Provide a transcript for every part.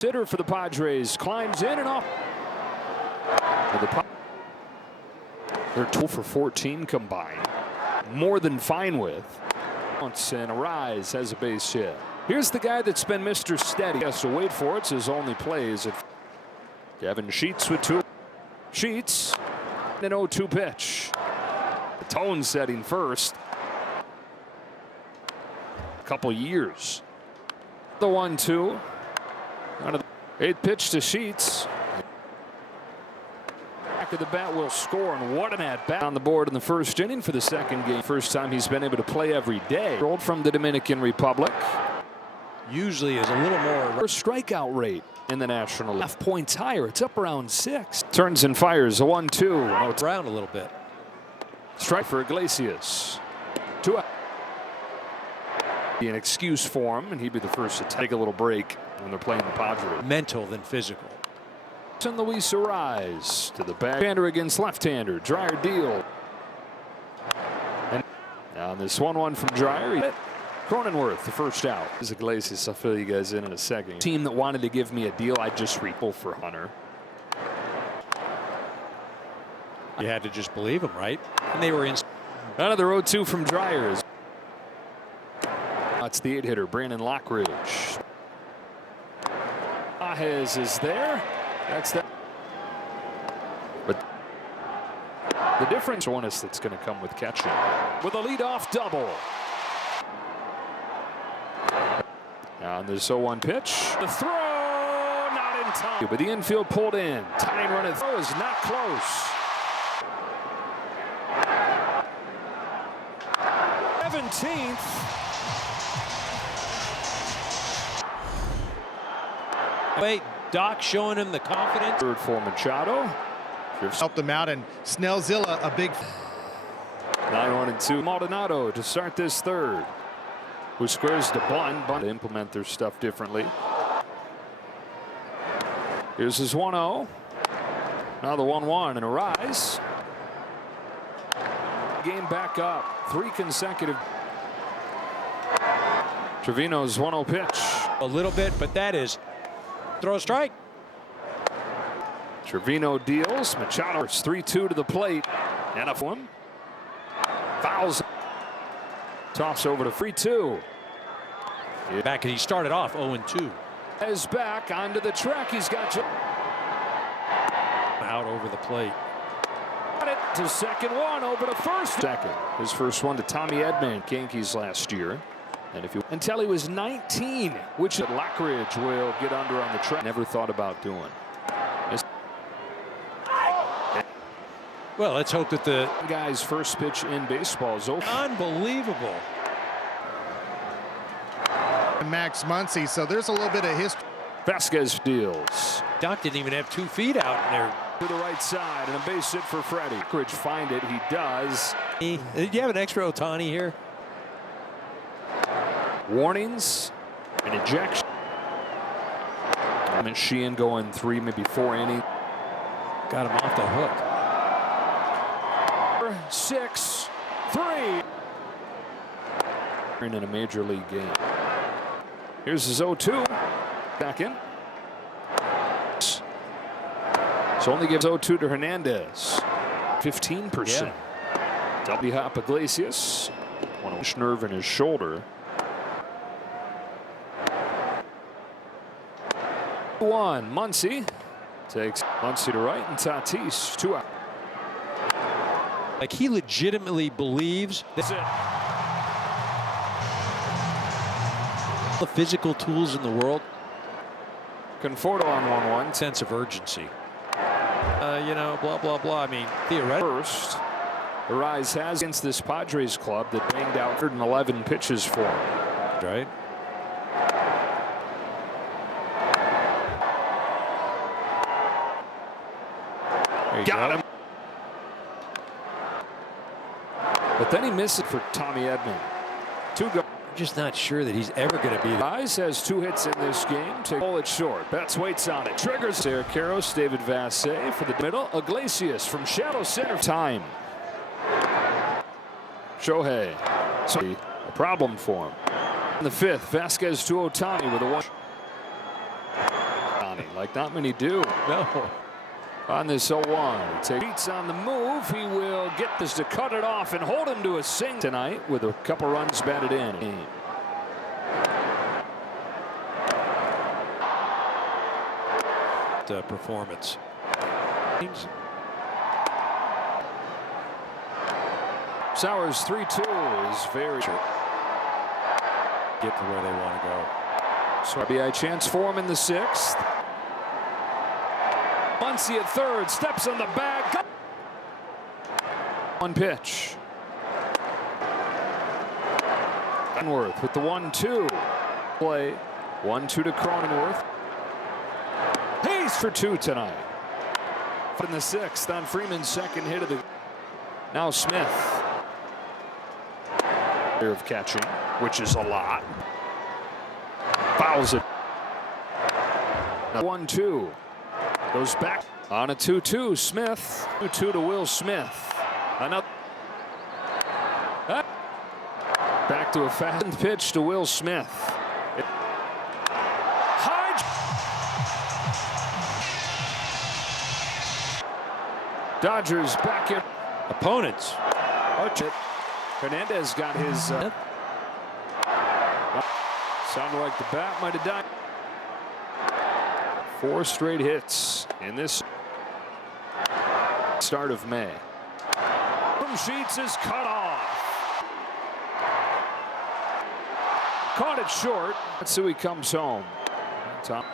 Hitter for the Padres climbs in and off. They're 2 for 14 combined. More than fine with. And Arise has a base hit. Here's the guy that's been Mr. Steady. He has to wait for it. It's his only plays. Kevin Sheets with 2. Sheets. An 0-2 pitch. The tone setting first. Couple years. The 1-2. 8th pitch to Sheets. Back of the bat will score, and what an at-bat on the board in the first inning for the second game. First time he's been able to play every day. Rolled from the Dominican Republic. Usually is a little more. Strikeout rate in the National League. 0.5 points higher. It's up around 6. Turns and fires a 1-2. Around a little bit. Strike for Iglesias. 2 out. Be an excuse for him, and he'd be the first to take a little break when they're playing the Padres. Mental than physical. And Luis Arise to the back. Left-hander against left-hander. Dreyer deal. And on this 1-1 from Dreyer. Cronenworth, the first out. This is Iglesias. I'll fill you guys in a second. Team that wanted to give me a deal, I just recall for Hunter. You had to just believe him, right? And they were in. Another 0-2 from Dreyer. That's the 8-hitter, Brandon Lockridge. Ajes is there. That's that. But the difference one is that's going to come with catching. With a leadoff double. On this 0-1 pitch. The throw, not in time. But the infield pulled in. Tying run at throw is not close. 17th. Wait, Doc showing him the confidence. Third for Machado. Helped him out, and Snellzilla a big. 9-1-2. Maldonado to start this third. Who squares the bunt to implement their stuff differently. Here's his 1-0. Now the 1-1 and Arise. Game back up. 3 consecutive. Trevino's 1-0 pitch. A little bit, but that is. Throw a strike. Trevino deals. Machado is 3-2 to the plate. And a one. Fouls. Toss over to 3-2. Back, and he started off 0-2. Is back onto the track. He's got out over the plate. Got it to second one, over to first. Second. His first one to Tommy Edman, Yankees last year. And if you until he was 19, which Lockridge will get under on the track. Never thought about doing. Well, let's hope that the guy's first pitch in baseball is over. Unbelievable. Max Muncy, so there's a little bit of history. Vasquez deals. Doc didn't even have 2 feet out there. To the right side, and a base hit for Freddie. Lockridge find it. He does. Did you have an extra Ohtani here? Warnings and ejection. And Sheehan going 3, maybe 4 innings. Got him off the hook. 6-3. In a major league game. Here's his 0-2. Back in. So only gives 0-2 to Hernandez. 15%. Yeah. W. Hop Iglesias. One nerve in his shoulder. 1. Muncy takes Muncy to right, and Tatis 2 out. Like he legitimately believes That's it. The physical tools in the world. Conforto on 1-1. Sense of urgency. You know, blah, blah, blah. I mean, theoretically. First, the Rise has against this Padres club that banged out 111 pitches for him. Right. Got him. But then he missed it for Tommy Edman. 2 go. I'm just not sure that he's ever going to be. Rise has 2 hits in this game. To pull it short. Betts waits on it. Triggers. Eric Karros, David Vassay for the middle. Iglesias from shadow center. Time. Shohei. So a problem for him. In the 5th, Vasquez to Ohtani with a 1. inning, like not many do. No. On this 0-1, takes on the move. He will get this to cut it off and hold him to a single tonight with a couple runs batted in. Performance. Sauer's 3-2 is very sure. Get to where they want to go. So RBI chance for him in the 6th. Muncy at third, steps on the bag. One pitch. Cronenworth with the 1-2 play. 1-2 to Cronenworth. He's for 2 tonight. In the 6th on Freeman's second hit of the. Now Smith. Of catching, which is a lot. Fouls it. 1-2. Goes back on a 2-2. Smith. 2-2 to Will Smith. Another. Back to a fast pitch to Will Smith. Dodgers back in. Opponents. Archer. Hernandez got his. Sounded like the bat might have died. 4 straight hits in this start of May. Sheets is cut off. Caught it short. Let's see, he comes home. Tom.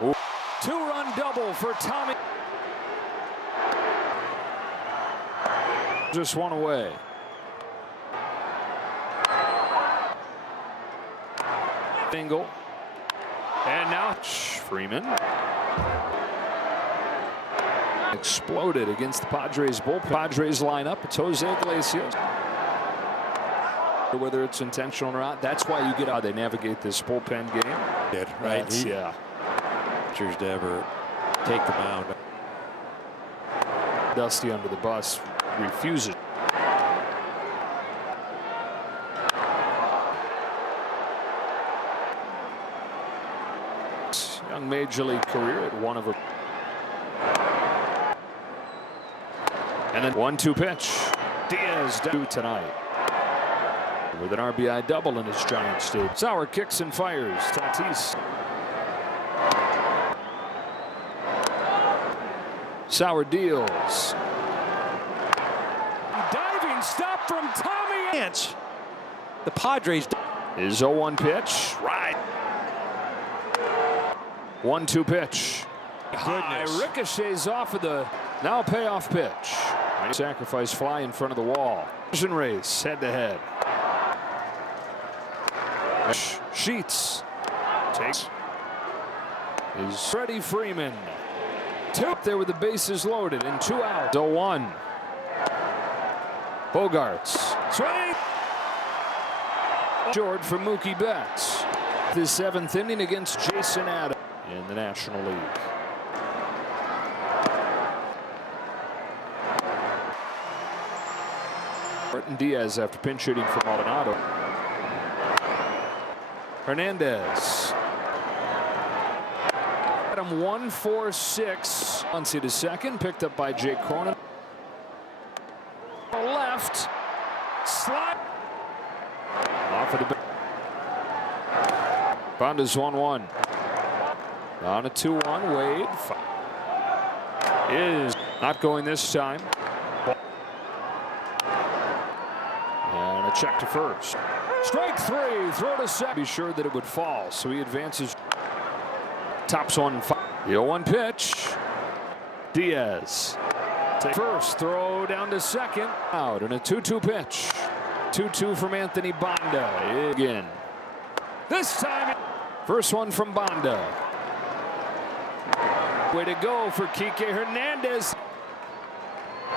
2-run double for Tommy. Just one away. Bingle. And now Freeman. Exploded against the Padres bullpen. Padres lineup. It's Jose Iglesias. Whether it's intentional or not, that's why you get how they navigate this bullpen game. Right? Yeah. Pitchers to ever take the mound. Dusty under the bus. Refuses. Young major league career at one of a. And then 1-2 pitch. Diaz due tonight with an RBI double in his Giant state. Sauer kicks and fires. Tatis. Sauer deals. Stop from Tommy Inch. The Padres. Is 0-1 pitch. Right. 1-2 pitch. High ricochets off of the now payoff pitch. Sacrifice fly in front of the wall. Vision race head to head. Sheets takes. Is Freddie Freeman. 2 up there with the bases loaded and 2 out. 0-1. Bogarts. Swing. Short for Mookie Betts. His 7th inning against Jason Adams in the National League. Martin Diaz after pinch hitting for Maldonado. Hernandez. Adam 1-4-6. Muncy to second, picked up by Jake Cronin. Left. Slide. Off of the. Bonda's 1-1. On a 2-1. Wade is not going this time. And a check to first. Strike 3. Throw to second. Be sure that it would fall, so he advances. Tops 1-5. The 0-1 pitch. Diaz. Take first, throw down to second. Out, and a 2-2 pitch. 2-2 from Anthony Banda. Again. This time, first one from Banda. Way to go for Kike Hernandez.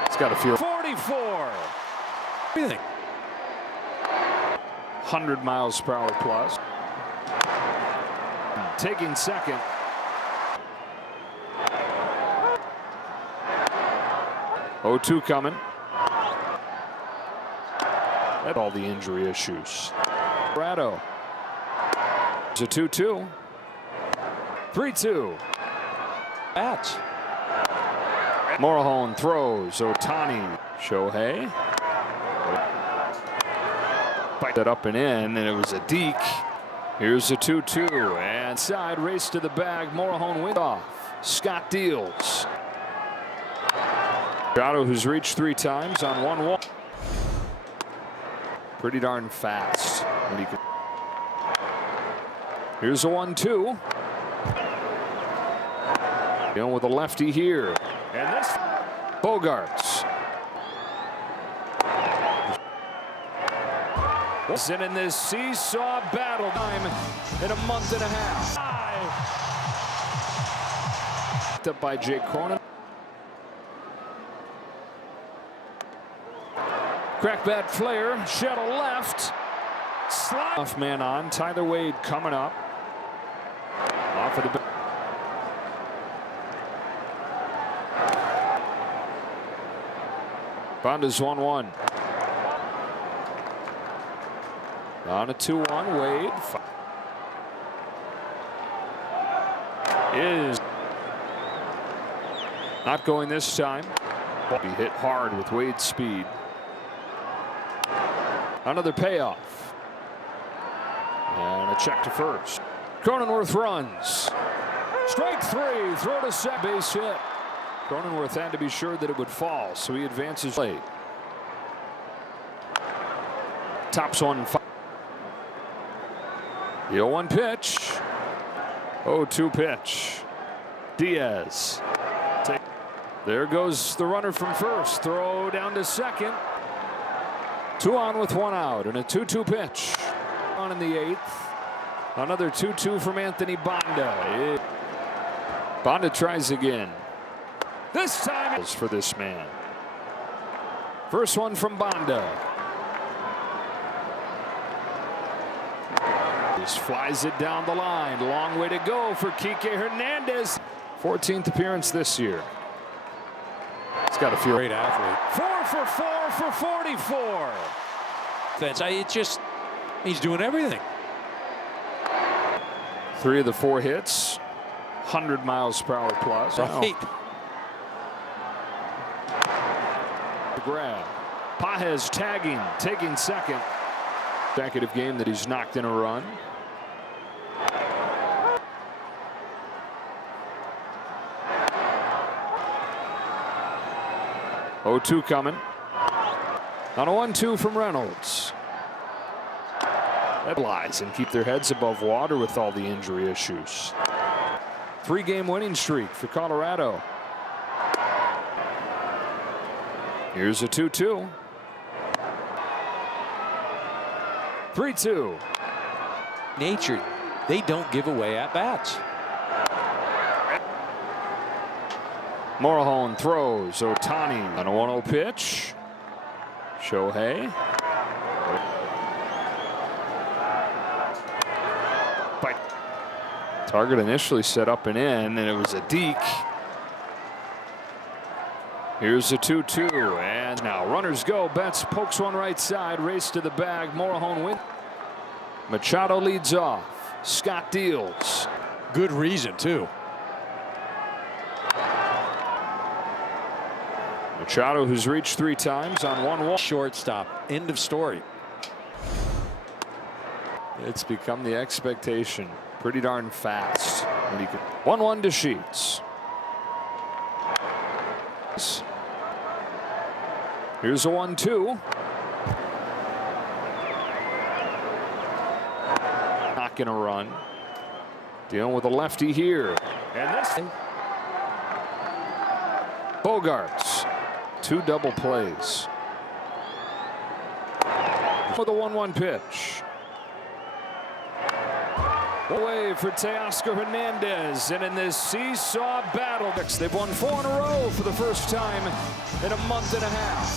It's got to feel 44. What do you think? 100 miles per hour plus. Taking second. Oh, 2 coming. At all the injury issues. Colorado. It's a 2-2. 3-2. Bats. Morahone throws. Ohtani. Shohei. Bite that up and in, and it was a deke. Here's a 2-2. And side race to the bag. Morahone went off. Scott deals. Machado, who's reached 3 times on 1-1. Pretty darn fast. Here's a 1-2. Dealing with a lefty here. And this Bogarts. And in this seesaw battle time in a month and a half. Up by Jake Cronin. Crack bat flare, shuttle left. Slide. Off man on. Tyler Wade coming up. Off of the. Bonda's 1-1. On a 2-1. Wade is not going this time. He hit hard with Wade's speed. Another payoff. And a check to first. Cronenworth runs. Strike 3. Throw to second. Base hit. Cronenworth had to be sure that it would fall, so he advances late. Tops 1-5. The 0-1 pitch. 0-2 pitch. Diaz. There goes the runner from first. Throw down to second. 2 on with 1 out, and a 2-2 pitch. On in the 8th. Another 2-2 from Anthony Banda. Banda tries again. This time it's for this man. First one from Banda. Just flies it down the line. Long way to go for Kike Hernandez. 14th appearance this year. It's got to feel Great athlete. 4 for 44. He's doing everything. 3 of the 4 hits. 100 miles per hour plus. Right. Grab. Pages tagging, taking second. Consecutive game that he's knocked in a run. Oh, 2 coming. On a 1-2 from Reynolds. That lies and keep their heads above water with all the injury issues. 3-game winning streak for Colorado. Here's a 2-2. 3-2. Nature, they don't give away at bats. Morahone throws. Ohtani on a 1-0 pitch. Shohei. Target initially set up and in, and it was a deke. Here's a 2-2, and now runners go. Betts pokes one right side, race to the bag. Morahone wins. Machado leads off. Scott deals. Good reason, too. Machado, who's reached 3 times on 1-1. Shortstop. End of story. It's become the expectation. Pretty darn fast. 1-1 to Sheets. Here's a 1-2. Not gonna run. Dealing with a lefty here. And this Bogarts. 2 double plays. For the 1-1 pitch. Away for Teoscar Hernandez, and in this seesaw battle, they've won 4 in a row for the first time in a month and a half.